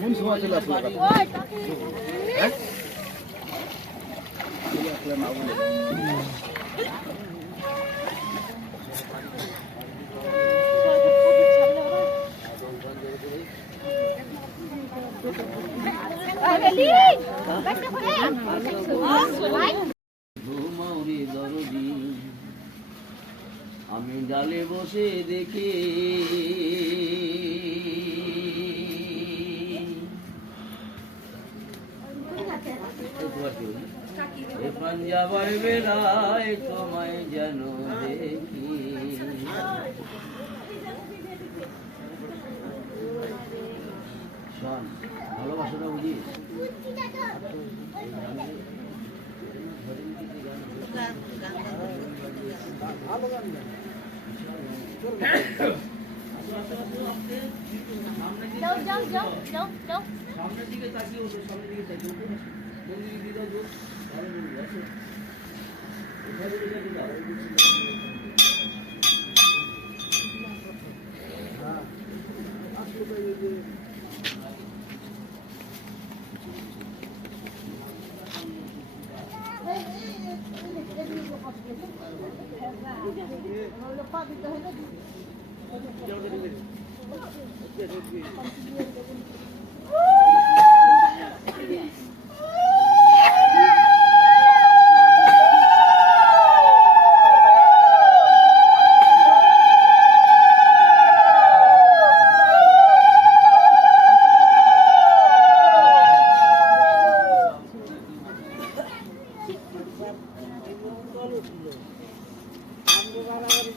কোন সময় চলে আসলো ঘুমাওরে ডালে বসে দেখি। এ পাঞ্জাবার বেলায় তোমায় যেন দেখি। শোন ভালোবাসাটা বুঝিস? সামনের দিকে তাকিয়ে ওঠো সামনের দিকে তাকিয়ে ওঠো দিকে দাও জোর Thank you.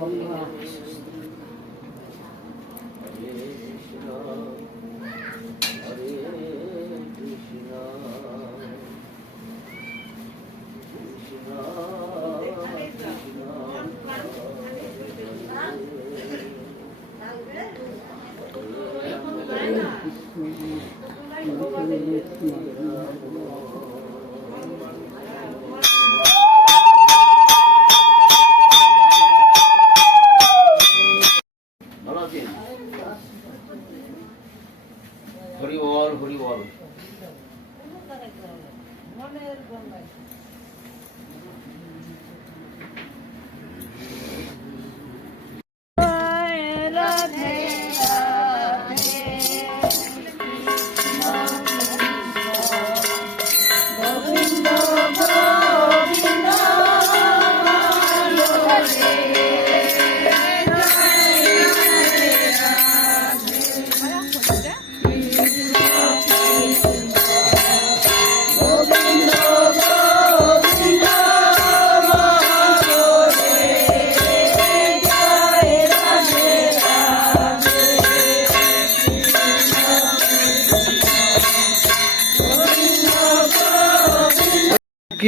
ভালো Radhe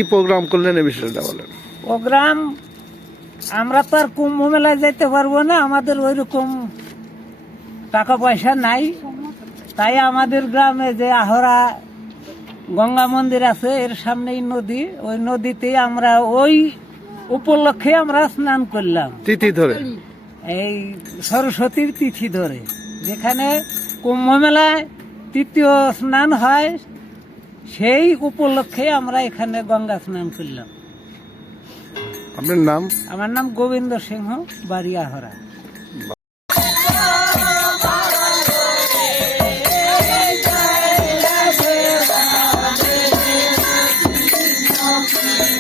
প্রোগ্রাম করলেন এই বিষয়টা বলেন। প্রোগ্রাম আমরা তো আর কুম্ভ মেলায় যেতে পারব না আমাদের ওই রকম টাকা পয়সা নাই। তাই আমাদের গ্রামে যে আহরা গঙ্গা মন্দির আছে এর সামনেই নদী। ওই নদীতে আমরা ওই উপলক্ষে আমরা স্নান করলাম। তিথি ধরে। এই সরস্বতীর তিথি ধরে। যেখানে কুম্ভ মেলায় তৃতীয় স্নান হয় সেই উপলক্ষে আমরা এখানে গঙ্গা স্নান করলাম আপনার নাম আমার নাম গোবিন্দ সিংহ বাড়ি আহরা Thank you.